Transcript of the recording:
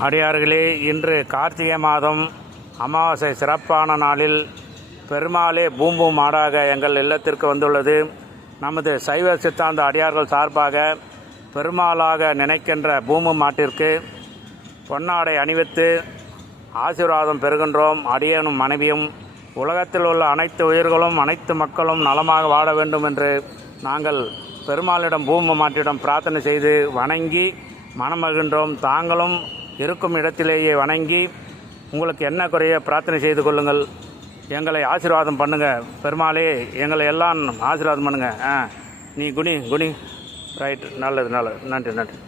அடியார்களே, இன்று கார்த்திகை மாதம் அமாவாசை சிறப்பான நாளில் பெருமாளே பூம்பூம் மாடாக எங்கள் இல்லத்திற்கு வந்துள்ளது. நமது சைவ சித்தாந்த அடியார்கள் சார்பாக பெருமாளாக நினைக்கின்ற பூம்பு மாட்டிற்கு பொன்னாடை அணிவித்து ஆசீர்வாதம் பெறுகின்றோம். அடியனும் மனைவியும் உலகத்தில் உள்ள அனைத்து உயிர்களும் அனைத்து மக்களும் நலமாக வாழ வேண்டும் என்று நாங்கள் பெருமாளிடம் பூம்பு மாட்டிடம் பிரார்த்தனை செய்து வணங்கி மனமகின்றோம். தாங்களும் இருக்கும் இடத்திலேயே வணங்கி உங்களுக்கு என்ன குறைய பிரார்த்தனை செய்து கொள்ளுங்கள். எங்களை ஆசீர்வாதம் பண்ணுங்கள். பெருமாளே எங்களை எல்லாம் ஆசீர்வாதம் பண்ணுங்கள். நீ குனி ரைட், நல்லது. நன்றி.